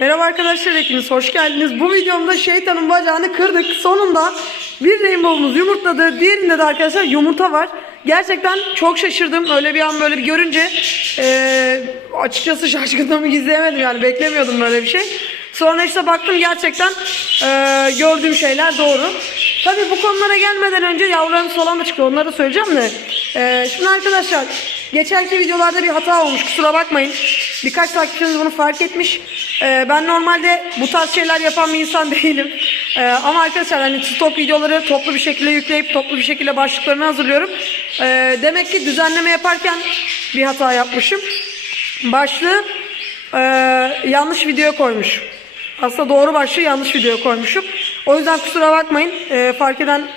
Merhaba arkadaşlar hepiniz hoş geldiniz. Bu videomda şeytanın bacağını kırdık. Sonunda bir rainbow'umuz yumurtladı. Diğerinde de arkadaşlar yumurta var. Gerçekten çok şaşırdım. Öyle bir an böyle bir görünce eee, açıkçası şaşkınlığımı gizleyemedim yani beklemiyordum böyle bir şey. Sonra işte baktım gerçekten eee, gördüğüm şeyler doğru. Tabii bu konulara gelmeden önce yavrularımız falan da çıktı. Onları söyleyeceğim de. Eee, şimdi arkadaşlar geçenki videolarda bir hata olmuş. Kusura bakmayın. Birkaç takipçiniz bunu fark etmiş. Ee, ben normalde bu tarz şeyler yapan bir insan değilim. Ee, ama arkadaşlar hani stok videoları toplu bir şekilde yükleyip toplu bir şekilde başlıklarını hazırlıyorum. Ee, demek ki düzenleme yaparken bir hata yapmışım. Başlığı e, yanlış video koymuş. Aslında doğru başlığı yanlış video koymuşum. O yüzden kusura bakmayın. Ee, fark eden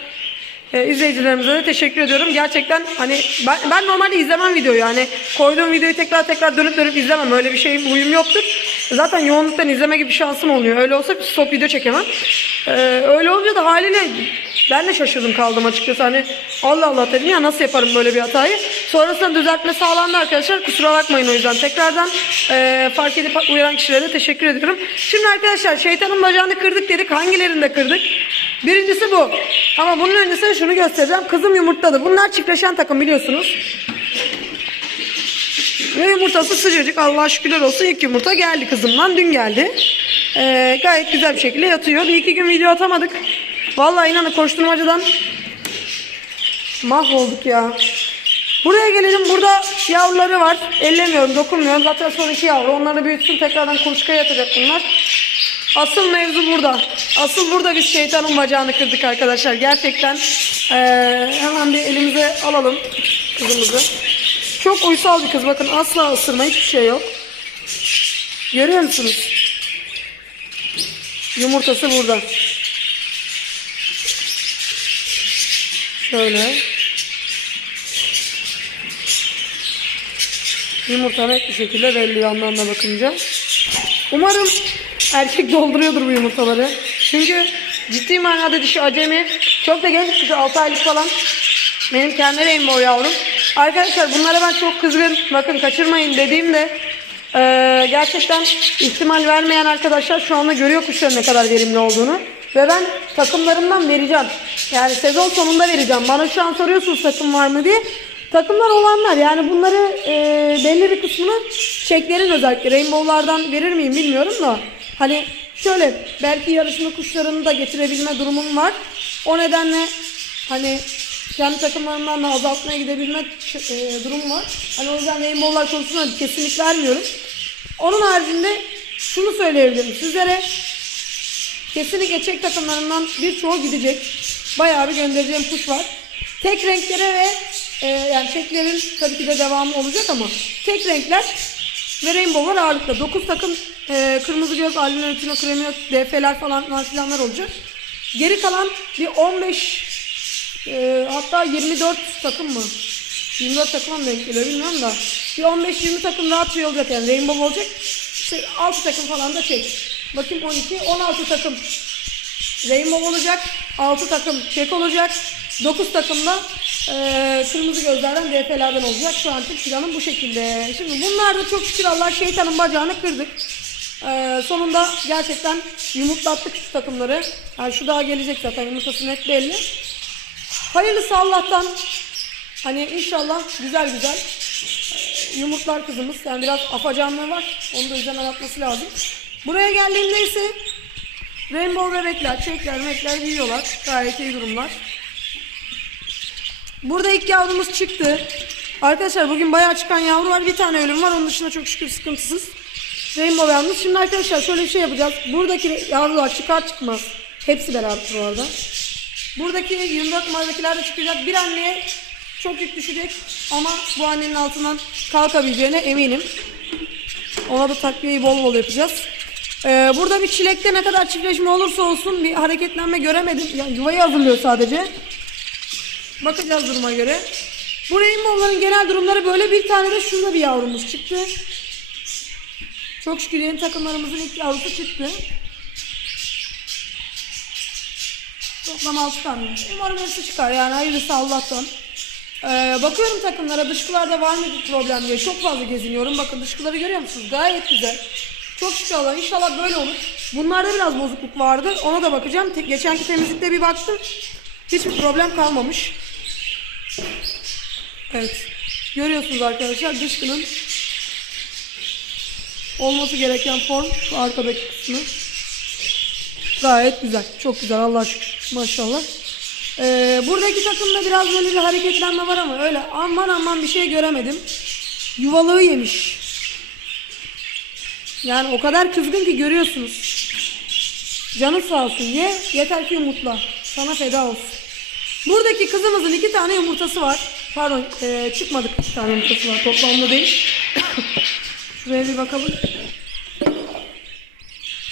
e, izleyicilerimize de teşekkür ediyorum. Gerçekten hani ben, ben normalde izlemem videoyu yani koyduğum videoyu tekrar tekrar dönüp dönüp izlemem. Öyle bir şeyim huyum yoktur. Zaten yoğunluktan izleme gibi şansım olmuyor. Öyle olsa stop video çekemem. Ee, öyle olunca da haliyle ben de şaşırdım kaldım açıkçası. Hani Allah Allah dedim ya nasıl yaparım böyle bir hatayı. Sonrasında düzeltme sağlandı arkadaşlar. Kusura bakmayın o yüzden. Tekrardan e, fark edip uyaran kişilere de teşekkür ediyorum. Şimdi arkadaşlar şeytanın bacağını kırdık dedik. Hangilerinde kırdık? Birincisi bu. Ama bunun öncesinde şunu göstereceğim. Kızım yumurtladı. Bunlar çiftleşen takım biliyorsunuz. Ve yumurtası sıcacık. Allah şükürler olsun ilk yumurta geldi kızımdan. Dün geldi. Ee, gayet güzel bir şekilde yatıyor. Bir iki gün video atamadık. Vallahi inanın koşturmacadan mahvolduk ya. Buraya gelelim. Burada yavruları var. Ellemiyorum, dokunmuyorum. Zaten son iki yavru. Onları büyütsün. Tekrardan kuluçkaya yatacak bunlar. Asıl mevzu burada. Asıl burada biz şeytanın bacağını kırdık arkadaşlar. Gerçekten eee, hemen bir elimize alalım kızımızı. Çok uysal bir kız. Bakın asla ısırma hiçbir şey yok. Görüyor musunuz? Yumurtası burada. Şöyle. Yumurta net bir şekilde belli yandan da bakınca. Umarım erkek dolduruyordur bu yumurtaları. Çünkü ciddi manada dişi acemi. Çok da genç kişi 6 aylık falan. Benim kendi rainbow yavrum. Arkadaşlar bunlara ben çok kızgın. Bakın kaçırmayın dediğimde eee, gerçekten ihtimal vermeyen arkadaşlar şu anda görüyor kuşların ne kadar verimli olduğunu. Ve ben takımlarımdan vereceğim. Yani sezon sonunda vereceğim. Bana şu an soruyorsunuz takım var mı diye. Takımlar olanlar yani bunları e, belli bir kısmını çeklerin özellikle rainbow'lardan verir miyim bilmiyorum da hani şöyle belki yarışma kuşlarını da getirebilme durumum var. O nedenle hani kendi takımlarımdan da azaltmaya gidebilme e, durumu var. Hani o yüzden rainbow'lar konusunda kesinlik vermiyorum. Onun haricinde şunu söyleyebilirim sizlere. Kesinlikle çek takımlarından birçoğu gidecek. Bayağı bir göndereceğim kuş var. Tek renklere ve e, yani çeklerin tabii ki de devamı olacak ama tek renkler ve rainbow'lar ağırlıkta. 9 takım e, kırmızı göz, albino, ütino, kremiyot, DF'ler falan filanlar olacak. Geri kalan bir 15 e, hatta 24 takım mı? 24 takıma mı denk geliyor bilmiyorum da. Bir 15-20 takım rahat şey olacak yani rainbow olacak. İşte 6 takım falan da çek. Bakayım 12, 16 takım Rainbow olacak. 6 takım çek olacak. 9 takım da eee, kırmızı gözlerden DF'lerden olacak. Şu anki planım bu şekilde. Şimdi bunlar da çok şükür Allah şeytanın bacağını kırdık. Eee, sonunda gerçekten yumurtlattık şu takımları. Yani şu daha gelecek zaten yumurtası net belli. Hayırlısı Allah'tan. Hani inşallah güzel güzel eee, yumurtlar kızımız. Yani biraz afacanlığı var. Onu da üzerine atması lazım. Buraya geldiğimde ise Rainbow bebekler, çekler, mekler büyüyorlar. Gayet iyi durumlar. Burada ilk yavrumuz çıktı. Arkadaşlar bugün bayağı çıkan yavru var. Bir tane ölüm var. Onun dışında çok şükür sıkıntısız. Rainbow yalnız. Şimdi arkadaşlar şöyle bir şey yapacağız. Buradaki yavrular çıkar çıkmaz. Hepsi beraber bu arada. Buradaki 24 numaradakiler de çıkacak. Bir anneye çok yük düşecek. Ama bu annenin altından kalkabileceğine eminim. Ona da takviyeyi bol bol yapacağız. Ee, burada bir çilekte ne kadar çiftleşme olursa olsun bir hareketlenme göremedim. Yani yuvayı hazırlıyor sadece. Bakacağız duruma göre. Bu rainbow'ların genel durumları böyle. Bir tane de şurada bir yavrumuz çıktı. Çok şükür yeni takımlarımızın ilk yavrusu çıktı. Toplam 6 tane. Umarım hepsi çıkar yani hayırlısı Allah'tan. Ee, bakıyorum takımlara dışkılarda var mı bir problem diye. Çok fazla geziniyorum. Bakın dışkıları görüyor musunuz? Gayet güzel. Çok şükür Allah. İnşallah böyle olur. Bunlarda biraz bozukluk vardı. Ona da bakacağım. Geçenki temizlikte bir baktım. Hiçbir problem kalmamış. Evet. Görüyorsunuz arkadaşlar dışkının olması gereken form şu arkadaki kısmı. Gayet güzel. Çok güzel Allah şükür. Maşallah. Ee, buradaki takımda biraz böyle bir hareketlenme var ama öyle aman aman bir şey göremedim. Yuvalığı yemiş. Yani o kadar kızgın ki görüyorsunuz. Canı sağ olsun ye yeter ki yumurtla. Sana feda olsun. Buradaki kızımızın iki tane yumurtası var. Pardon ee, çıkmadık iki tane yumurtası var toplamda değil. Şuraya bir bakalım.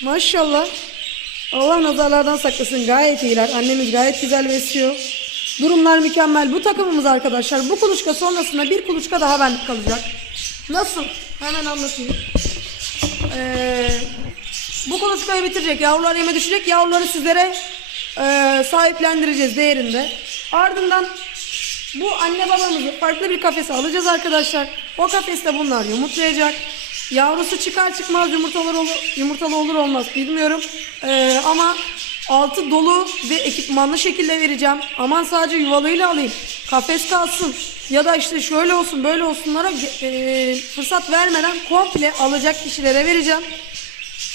Maşallah. Allah nazarlardan saklasın. Gayet iyiler. Annemiz gayet güzel besliyor. Durumlar mükemmel. Bu takımımız arkadaşlar. Bu kuluçka sonrasında bir kuluçka daha bende kalacak. Nasıl? Hemen anlatayım. Ee, bu kuluçkayı bitirecek. Yavrular yeme düşecek. Yavruları sizlere e, sahiplendireceğiz değerinde. Ardından bu anne babamızı farklı bir kafese alacağız arkadaşlar. O kafeste bunlar yumurtlayacak. Yavrusu çıkar çıkmaz yumurtalar olur, yumurtalı olur olmaz bilmiyorum. Ee, ama altı dolu ve ekipmanlı şekilde vereceğim. Aman sadece yuvalıyla alayım. Kafes kalsın. Ya da işte şöyle olsun böyle olsunlara e, fırsat vermeden komple alacak kişilere vereceğim.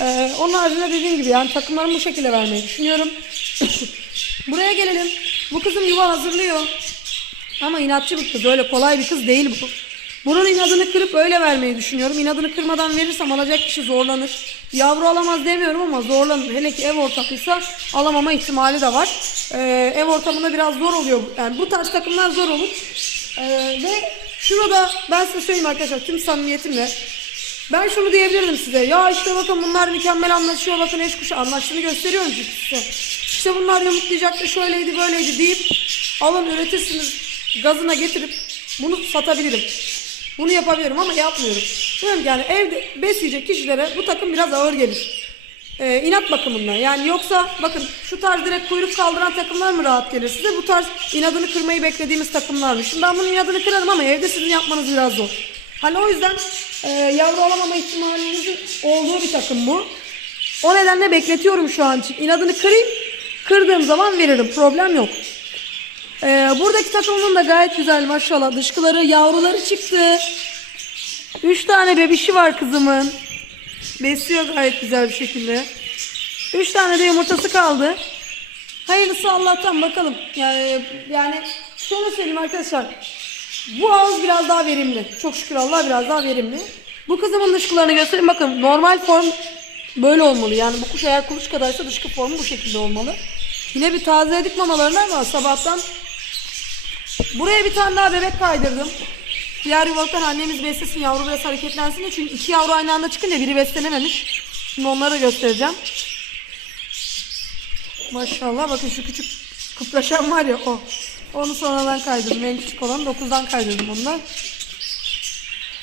Ee, onun haricinde dediğim gibi yani takımlarımı bu şekilde vermeyi düşünüyorum. Buraya gelelim. Bu kızım yuva hazırlıyor. Ama inatçı bir kız. Öyle kolay bir kız değil bu. Bunun inadını kırıp öyle vermeyi düşünüyorum. İnadını kırmadan verirsem alacak kişi zorlanır. Yavru alamaz demiyorum ama zorlanır. Hele ki ev ortamıysa alamama ihtimali de var. Ee, ev ortamında biraz zor oluyor. Yani bu tarz takımlar zor olur. Ee, ve şurada ben size söyleyeyim arkadaşlar tüm samimiyetimle. Ben şunu diyebilirdim size. Ya işte bakın bunlar mükemmel anlaşıyor. Bakın eş kuşu anlaştığını gösteriyorum çünkü size. İşte bunlar yumurtlayacaktı şöyleydi böyleydi deyip alın üretirsiniz gazına getirip bunu satabilirim. Bunu yapabiliyorum ama yapmıyorum. Diyorum yani evde besleyecek kişilere bu takım biraz ağır gelir. Ee, inat bakımından. Yani yoksa bakın şu tarz direkt kuyruk kaldıran takımlar mı rahat gelir size? Bu tarz inadını kırmayı beklediğimiz takımlar mı? Şimdi ben bunun inadını kırarım ama evde sizin yapmanız biraz zor. Hani o yüzden e, yavru alamama ihtimalinizin olduğu bir takım bu. O nedenle bekletiyorum şu an için. İnadını kırayım. Kırdığım zaman veririm. Problem yok. Ee, buradaki takımın da gayet güzel maşallah. Dışkıları, yavruları çıktı. Üç tane bebişi var kızımın. Besliyor gayet güzel bir şekilde. Üç tane de yumurtası kaldı. Hayırlısı Allah'tan bakalım. Yani yani şöyle söyleyeyim arkadaşlar. Bu ağız biraz daha verimli. Çok şükür Allah biraz daha verimli. Bu kızımın dışkılarını göstereyim. Bakın normal form böyle olmalı. Yani bu kuş eğer kuluçkadaysa dışkı formu bu şekilde olmalı. Yine bir tazeledik mamalarını ama sabahtan Buraya bir tane daha bebek kaydırdım. Diğer yuvalıktan annemiz beslesin yavru biraz hareketlensin diye. Çünkü iki yavru aynı anda çıkınca biri beslenememiş. Şimdi onları da göstereceğim. Maşallah bakın şu küçük kıpraşan var ya o. Onu sonradan kaydırdım. En küçük olan 9'dan kaydırdım onu da.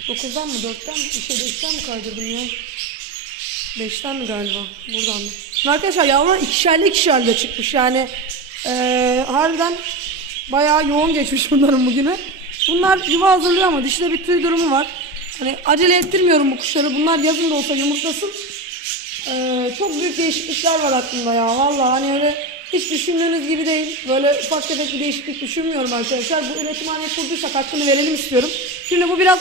9'dan mı 4'ten mi? Şey 5'ten mi kaydırdım ya? 5'ten mi galiba? Buradan mı? Şimdi arkadaşlar yavrular ikişerli ikişerli de çıkmış. Yani eee harbiden bayağı yoğun geçmiş bunların bugünü. Bunlar yuva hazırlıyor ama dişide bir tüy durumu var. Hani acele ettirmiyorum bu kuşları. Bunlar yazın da olsa yumurtlasın. Eee, çok büyük değişiklikler var aklımda ya. Vallahi hani öyle hiç düşündüğünüz gibi değil. Böyle ufak tefek bir değişiklik düşünmüyorum arkadaşlar. Bu üretimhane kurduysak hakkını verelim istiyorum. Şimdi bu biraz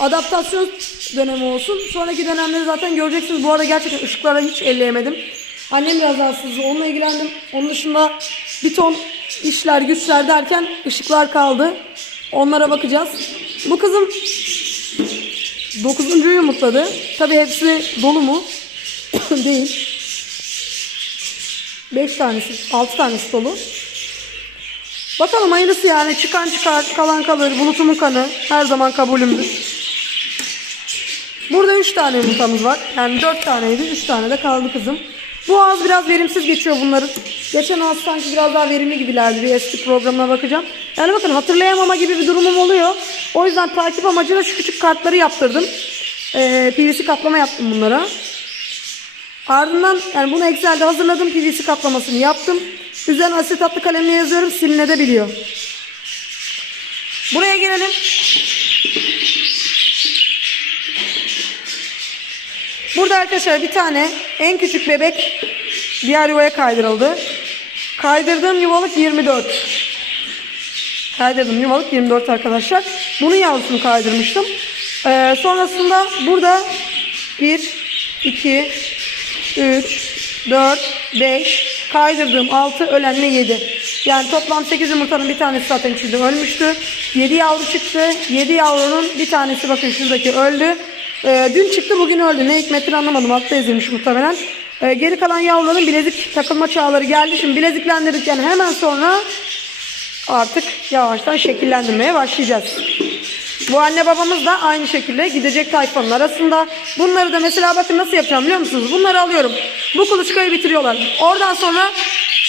adaptasyon dönemi olsun. Sonraki dönemleri zaten göreceksiniz. Bu arada gerçekten ışıklara hiç elleyemedim. Annem biraz rahatsızdı. Onunla ilgilendim. Onun dışında bir ton işler güçler derken ışıklar kaldı. Onlara bakacağız. Bu kızım 9. yumurtladı. Tabii hepsi dolu mu? Değil. 5 tanesi, 6 tanesi dolu. Bakalım hayırlısı yani. Çıkan çıkar, kalan kalır. Bulutumun kanı her zaman kabulümdür. Burada 3 tane yumurtamız var. Yani 4 taneydi. 3 tane de kaldı kızım. Bu ağız biraz verimsiz geçiyor bunların. Geçen ağız sanki biraz daha verimli gibilerdi. Bir eski programına bakacağım. Yani bakın hatırlayamama gibi bir durumum oluyor. O yüzden takip amacıyla şu küçük kartları yaptırdım. Ee, PVC kaplama yaptım bunlara. Ardından yani bunu Excel'de hazırladım. PVC kaplamasını yaptım. Üzerine asetatlı kalemle yazıyorum. Silinebiliyor. Buraya gelelim. Burada arkadaşlar bir tane en küçük bebek diğer yuvaya kaydırıldı. Kaydırdığım yuvalık 24. Kaydırdım yuvalık 24 arkadaşlar. Bunun yavrusunu kaydırmıştım. Ee, sonrasında burada 1, 2, 3, 4, 5 kaydırdığım 6 ölenle 7. Yani toplam 8 yumurtanın bir tanesi zaten içinde ölmüştü. 7 yavru çıktı. 7 yavrunun bir tanesi bakın şuradaki öldü. Ee, dün çıktı bugün öldü. Ne hikmettir anlamadım. Altta ezilmiş muhtemelen. Ee, geri kalan yavruların bilezik takılma çağları geldi. Şimdi bileziklendirirken hemen sonra artık yavaştan şekillendirmeye başlayacağız. Bu anne babamız da aynı şekilde gidecek tayfanın arasında. Bunları da mesela bakın nasıl yapacağım biliyor musunuz? Bunları alıyorum. Bu kuluçkayı bitiriyorlar. Oradan sonra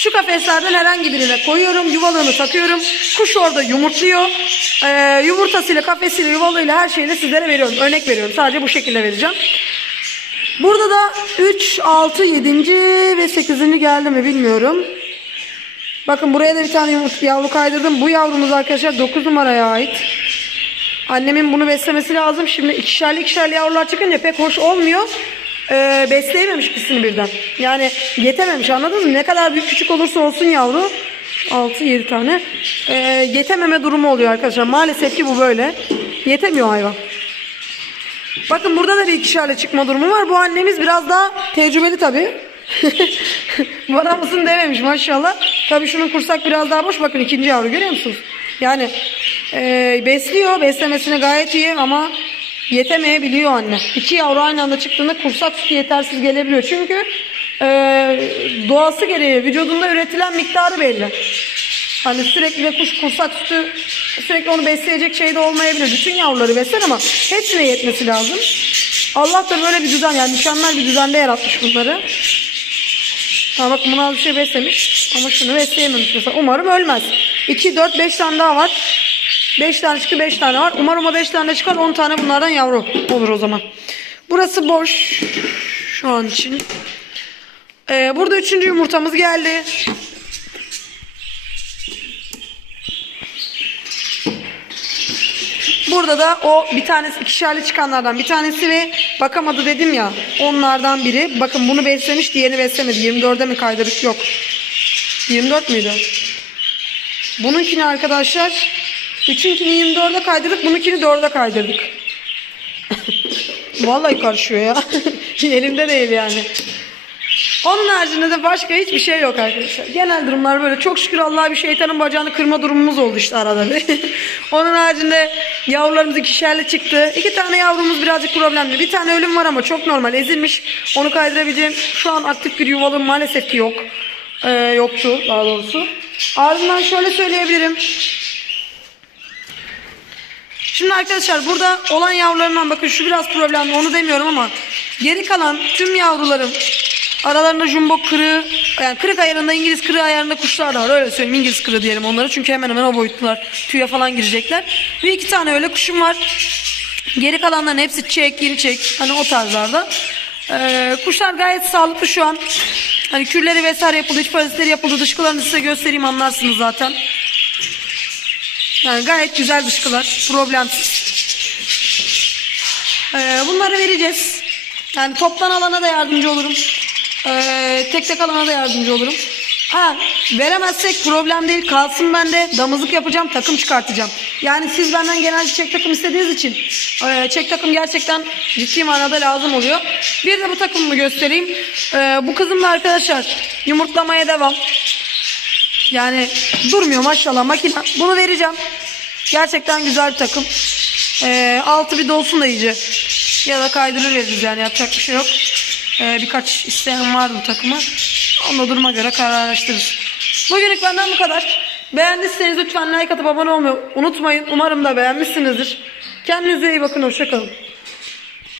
şu kafeslerden herhangi birine koyuyorum. Yuvalığını takıyorum. Kuş orada yumurtluyor. Ee, yumurtasıyla, kafesiyle, yuvalığıyla her şeyini sizlere veriyorum. Örnek veriyorum. Sadece bu şekilde vereceğim. Burada da 3, 6, 7. ve 8. geldi mi bilmiyorum. Bakın buraya da bir tane yumurta yavru kaydırdım. Bu yavrumuz arkadaşlar 9 numaraya ait. Annemin bunu beslemesi lazım. Şimdi ikişerli ikişerli yavrular çıkınca pek hoş olmuyor. Ee, besleyememiş ikisini birden. Yani yetememiş anladınız mı? Ne kadar büyük küçük olursa olsun yavru. 6-7 tane. Ee, yetememe durumu oluyor arkadaşlar. Maalesef ki bu böyle. Yetemiyor hayvan. Bakın burada da bir ikişerle çıkma durumu var. Bu annemiz biraz daha tecrübeli tabii. Bana mısın dememiş maşallah. Tabii şunun kursak biraz daha boş. Bakın ikinci yavru görüyor musunuz? Yani e, besliyor. Beslemesine gayet iyi ama yetemeyebiliyor anne. İki yavru aynı anda çıktığında kursak sütü yetersiz gelebiliyor. Çünkü e, doğası gereği vücudunda üretilen miktarı belli. Hani sürekli de kuş kursak sütü sürekli onu besleyecek şey de olmayabilir. Bütün yavruları besler ama hepsine yetmesi lazım. Allah da böyle bir düzen yani mükemmel bir düzende yaratmış bunları. Ha bak bunu az bir şey beslemiş ama şunu besleyememiş mesela. Umarım ölmez. 2, 4, 5 tane daha var. 5 tane çıktı 5 tane var. Umarım o 5 tane çıkar 10 tane bunlardan yavru olur o zaman. Burası boş şu an için. Ee, burada üçüncü yumurtamız geldi. Burada da o bir tanesi ikişerli çıkanlardan bir tanesi ve bakamadı dedim ya onlardan biri. Bakın bunu beslemiş diğerini beslemedi. 24'e mi kaydırık yok. 24 müydü? Bununkini arkadaşlar üçünkini 24'e kaydırdık bununkini 4'e kaydırdık. Vallahi karışıyor ya. Elimde değil yani. Onun haricinde de başka hiçbir şey yok arkadaşlar. Genel durumlar böyle. Çok şükür Allah'a bir şeytanın bacağını kırma durumumuz oldu işte arada. Onun haricinde yavrularımız ikişerli çıktı. İki tane yavrumuz birazcık problemli. Bir tane ölüm var ama çok normal. Ezilmiş. Onu kaydırabileceğim şu an aktif bir yuvalığım maalesef ki yok. Ee, yoktu daha doğrusu. Ardından şöyle söyleyebilirim. Şimdi arkadaşlar burada olan yavrularımdan bakın şu biraz problemli onu demiyorum ama geri kalan tüm yavrularım aralarında jumbo kırığı yani kırık ayarında İngiliz kırığı ayarında kuşlar da var. Öyle söyleyeyim İngiliz kırığı diyelim onlara. Çünkü hemen hemen o boyutlular tüye falan girecekler. Ve iki tane öyle kuşum var. Geri kalanların hepsi çek yeni çek. Hani o tarzlarda. Ee, kuşlar gayet sağlıklı şu an. Hani kürleri vesaire yapıldı iç parazitleri yapıldı. Dışkılarını size göstereyim anlarsınız zaten yani gayet güzel dışkılar. Problemsiz. Ee, bunları vereceğiz. Yani toptan alana da yardımcı olurum. Ee, tek tek alana da yardımcı olurum. Ha, veremezsek problem değil. Kalsın ben de damızlık yapacağım. Takım çıkartacağım. Yani siz benden genelde çek takım istediğiniz için e, çek takım gerçekten ciddi manada lazım oluyor. Bir de bu takımımı göstereyim. Ee, bu kızım da arkadaşlar yumurtlamaya devam. Yani durmuyor maşallah makine. Bunu vereceğim. Gerçekten güzel bir takım. Ee, altı bir dolsun da iyice. Ya da kaydırır veririz yani yapacak bir şey yok. Ee, birkaç isteyen vardı bu takımı. Onunla duruma göre kararlaştırırız. Bugünlük benden bu kadar. Beğendiyseniz lütfen like atıp abone olmayı unutmayın. Umarım da beğenmişsinizdir. Kendinize iyi bakın. Hoşçakalın.